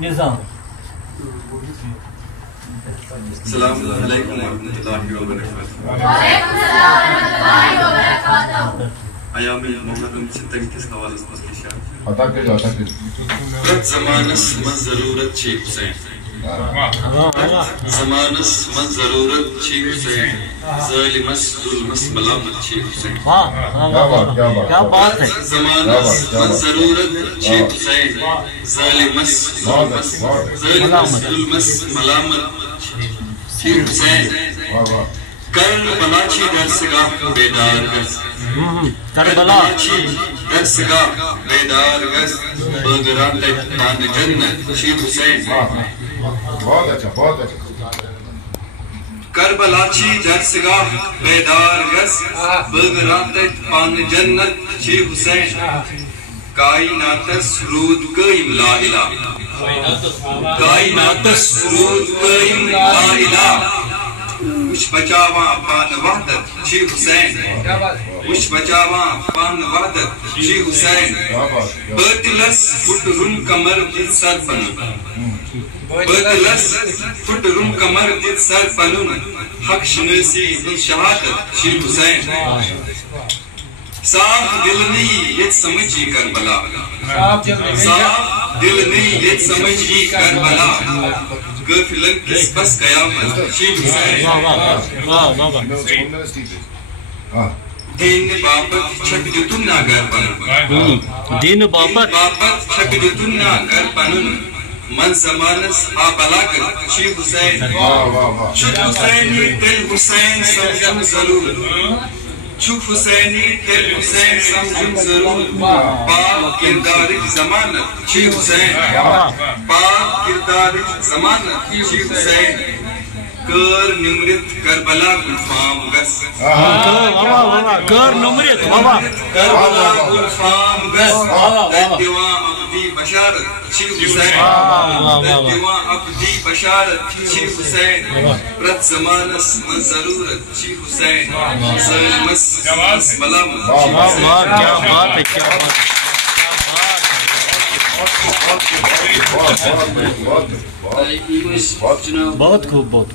نظام. السلام علیکم ورحمۃ اللہ وبرکاتہ. وعلیکم السلام ورحمۃ اللہ وبرکاتہ. ایام محرم سے تنکس حوالس مز اشارہ پرت زمانس من ضرورت چھ حسین. زمانس من ضرورت چھ حسین. ظالمس ظلمس ملامت چھ حسین. کیا بات ہے. زمانس من ضرورت چھ حسین. ظالمس ظلمس ملامت چھ حسین. کربلا چھ درسگاہ بیدار گز. کربلا درسگاہ بیدار گز. بغران تک پان جنت چھ حسین. کربلا چھ درسگاہ بیدار گز. بغران تک پان جنت چھ حسین. کائناتس رود قائم لا الہ. کائناتس رود قائم لا الہ. وش بچاواں پان وحدت چھ حسین. وش بچاواں پان وحدت چھ حسین. باطلس فٹ رم کمر دل سر پنن. باطلس فٹ رم کمر دل سر پنن. حق شناسی دل شہادت چھ حسین. صاف دل نہیں یہ سمجھی کربلا. صاف دل نہیں یہ سمجھی کربلا. غافلن کس بس قیامت چھ حسین. دین باپت چھک جتن نہ گر پنن. دین باپت چھک جتن نہ گر پنن. من زمانس آ بلاغت چھ حسین. چھک حسینی دل حسین سمجھن ضرور. چھک حسینی دل حسین سمجھن ضرور. پاک کردارک ضمانت چھ حسین. پاک کردارک ضمانت چھ حسین. کر نمرت کربلا گلفام گس. کر نمرت کربلا گلفام گس. دیوان عبدی بشارت چھ حسین. دیوان عبدی بشارت چھ حسین. پرت زمانس من ضرورت چھ حسین. ظلمس ملامت چھ حسین. کیا بات ہے. کیا بات ہے. بہت خوب. بہت خوب.